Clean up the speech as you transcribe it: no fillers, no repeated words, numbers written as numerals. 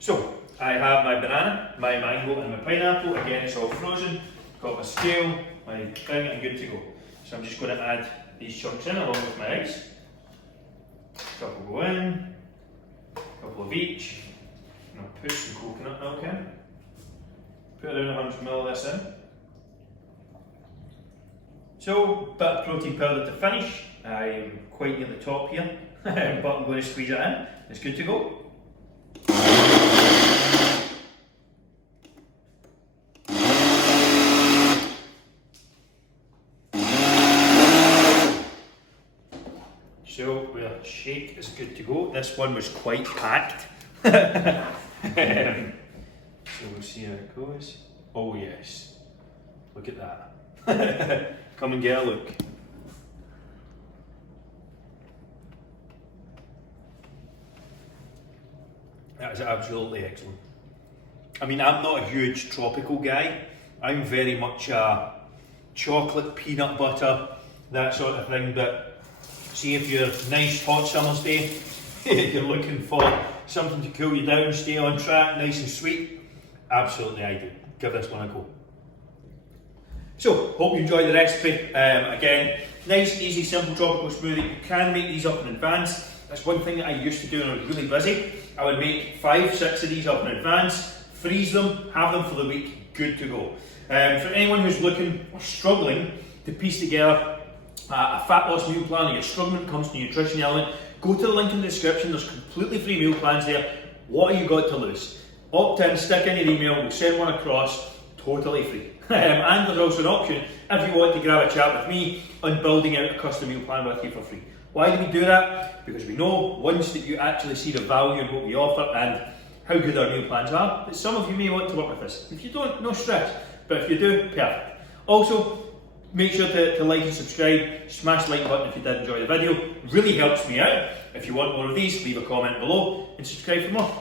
So, I have my banana, my mango and my pineapple. Again, it's all frozen. Got my scale, my thing, and good to go. So I'm just going to add these chunks in along with my ice. A couple go in, a couple of each. And I'll put some coconut milk in. Put around 100 ml of this in. So, bit of protein powder to finish. I'm quite near the top here, but I'm going to squeeze it in. It's good to go. So, the shake is good to go. This one was quite packed. So we'll see how it goes. Oh yes, look at that. Come and get a look. That is absolutely excellent. I mean, I'm not a huge tropical guy. I'm very much a chocolate, peanut butter, that sort of thing, but see if you're a nice hot summer's day, you're looking for something to cool you down, stay on track, nice and sweet, absolutely ideal. Give this one a go. So, hope you enjoyed the recipe. Again, nice, easy, simple tropical smoothie. You can make these up in advance. That's one thing that I used to do when I was really busy. I would make 5, 6 of these up in advance, freeze them, have them for the week, good to go. For anyone who's looking or struggling to piece together a fat loss meal plan, or you're struggling when it comes to nutrition element, go to the link in the description. There's completely free meal plans there. What have you got to lose? Opt in, stick in your email, we'll send one across, totally free. And there's also an option if you want to grab a chat with me on building out a custom meal plan with you for free. Why do we do that? Because we know once that you actually see the value in what we offer and how good our meal plans are, that some of you may want to work with us. If you don't, no stress. But if you do, perfect. Also, make sure to like and subscribe, smash the like button if you did enjoy the video. It really helps me out. If you want more of these, leave a comment below and subscribe for more.